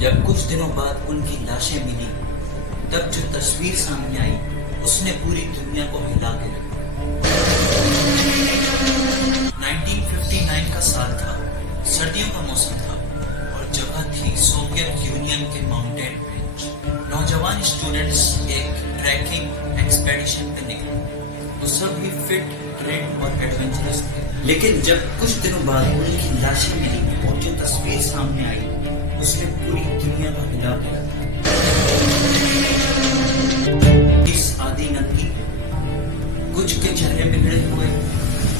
جب کچھ دنوں بعد ان کی لاشیں ملی تب جو تصویر سامنے آئی اس نے پوری دنیا کو ہلا کے رکھ دیا۔ 1959 کا سال تھا، سردیوں کا موسم تھا اور جگہ تھی سوویت یونین کے ماؤنٹین رینج۔ نوجوان اسٹوڈنٹس ایک ٹریکنگ ایکسپیڈیشن پہ نکلے۔ وہ سب بھی فٹ، ٹرینڈ اور ایڈونچرس تھے، لیکن جب کچھ دنوں بعد ان کی لاشیں ملی اور جو تصویر سامنے آئی اس نے پوری دنیا کو ہلا کے رکھ دیا۔ اس آدھی ننگی، کچھ کے چہرے بگڑے ہوئے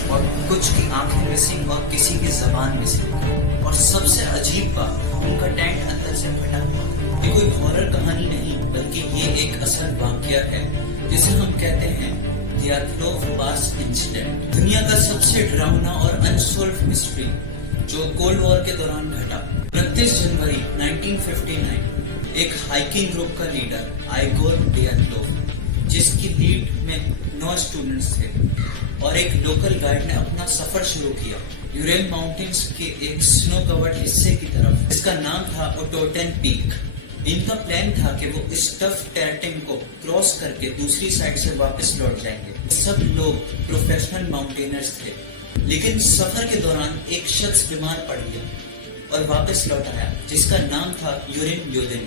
اور کچھ کی آنکھیں مسنگ اور کسی کی زبان مسنگ، اور سب سے عجیب بات ان کا ٹینٹ اندر سے پھٹا ہوا۔ یہ کوئی ہارر کہانی نہیں بلکہ یہ ایک اصل واقعہ ہے جسے ہم کہتے ہیں دیاتلوف پاس انسیڈنٹ، دنیا کا سب سے ڈراؤنا اور انسولوڈ مسٹری جو کولڈ وار کے دوران گھٹا۔ 29 جنوری 1959 ایک ہائکنگ گروپ کا لیڈر آئیگور ڈیاتلوف، جس کی لیڈ میں 9 اسٹوڈنٹس تھے، اور ایک لوکل گائیڈ نے اپنا سفر شروع کیا یورین ماؤنٹینز کے ایک سنو کورڈ حصے کی طرف، جس کا نام تھا اوٹوٹن پیک۔ ان کا پلان تھا کہ وہ اس ٹف ٹیرٹن کو کراس کر کے دوسری سائڈ سے واپس لوٹ جائیں گے۔ سب لوگ پروفیشنل ماؤنٹینرز تھے، لیکن سفر کے دوران ایک شخص بیمار پڑ گیا اور واپس لوٹ آیا، جس کا نام تھا یورین یودن۔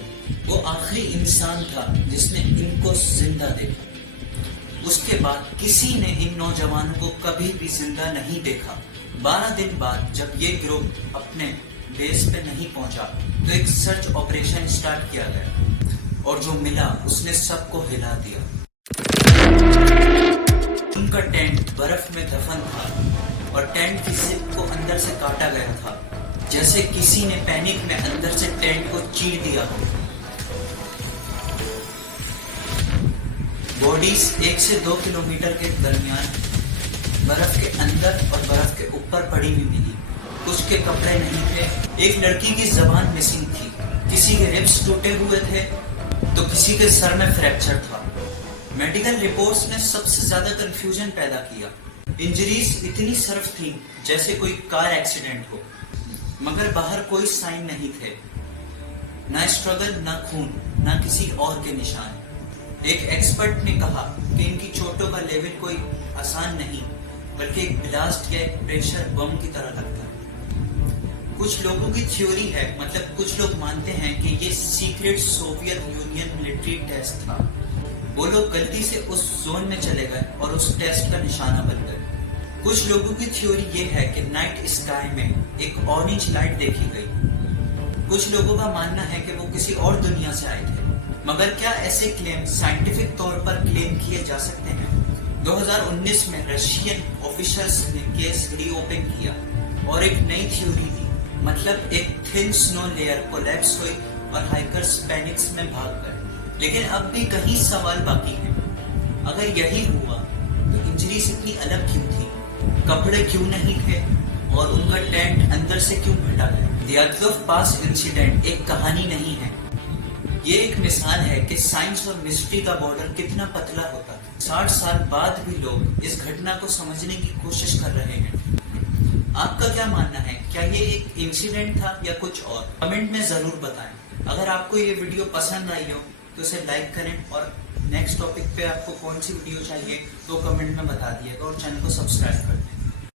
وہ آخری انسان تھا جس نے ان کو زندہ دیکھا۔ اس کے بعد کسی نے ان نوجوانوں کو کبھی بھی زندہ نہیں دیکھا۔ 12 دن بعد جب یہ گروپ اپنے بیس پہ نہیں پہنچا تو ایک سرچ آپریشن سٹارٹ کیا گیا، اور جو ملا اس نے سب کو ہلا دیا۔ ان کا ٹینٹ برف میں دفن تھا اور ٹینٹ کی زپ کو اندر سے کاٹا گیا تھا، جیسے کسی نے پینک میں اندر سے ٹینٹ کو چیر دیا ہو۔ باڈیز 1 سے 2 کلومیٹر کے درمیان برف کے اندر اور برف کے اوپر پڑی ہوئی ملی۔ کچھ کے کپڑے نہیں تھے، ایک لڑکی کی زبان مسنگ تھی، کسی کے ربس ٹوٹے ہوئے تھے تو کسی کے سر میں فریکچر تھا۔ میڈیکل رپورٹس نے سب سے زیادہ کنفیوژن پیدا کیا۔ انجریز اتنی صرف تھیں جیسے کوئی کار ایکسیڈنٹ ہو، مگر باہر کوئی سائن نہیں تھے، نہ اسٹرگل، نہ خون، نہ کسی اور کے نشان۔ ایک ایکسپرٹ نے کہا کہ ان کی چوٹوں کا لیول کوئی آسان نہیں بلکہ ایک بلاسٹ یا ایک پریشر بم کی طرح لگتا ہے۔ کچھ لوگوں کی تھیوری ہے، مطلب کچھ لوگ مانتے ہیں کہ یہ secret Soviet union military test تھا۔ وہ لوگ غلطی سے اس زون میں چلے گئے اور اس ٹیسٹ کا نشانہ بن گئے۔ کچھ لوگوں کی تھیوری یہ ہے کہ نائٹ اسکائی میں ایک اورنج لائٹ دیکھی گئی۔ کچھ لوگوں کا ماننا ہے کہ وہ کسی اور دنیا سے آئے تھے، مگر کیا ایسے کلیم سائنٹیفک طور پر کلیم کیے جا سکتے ہیں؟ 2019 میں رشین آفیشلز نے کیس ری اوپن کیا اور ایک نئی تھیوری دی، مطلب ایک تھن سنو لیئر کولیپس ہوئی اور ہائیکرز پینکس میں بھاگ گئے۔ لیکن اب بھی کئی سوال باقی ہیں۔ اگر یہی ہوا تو انجریز اتنی الگ کیوں تھی؟ کپڑے کیوں نہیں تھے؟ اور ان کا ٹینٹ اندر سے کیوں پھٹا گیا؟ دیاتلوف پاس انسیڈنٹ ایک کہانی نہیں ہے، یہ ایک مثال ہے کہ سائنس اور مسٹری کا بارڈر کتنا پتلا ہوتا ہے۔ 60 سال بعد بھی لوگ اس گھٹنا کو سمجھنے کی کوشش کر رہے ہیں۔ آپ کا کیا ماننا ہے؟ کیا یہ ایک انسیڈنٹ تھا یا کچھ اور؟ کمنٹ میں ضرور بتائیں۔ اگر آپ کو یہ ویڈیو پسند آئی ہو تو اسے لائک کریں، اور نیکسٹ ٹاپک پہ آپ کو کون سی ویڈیو چاہیے تو کمنٹ میں بتا دیے گا، اور چینل کو سبسکرائب کریں۔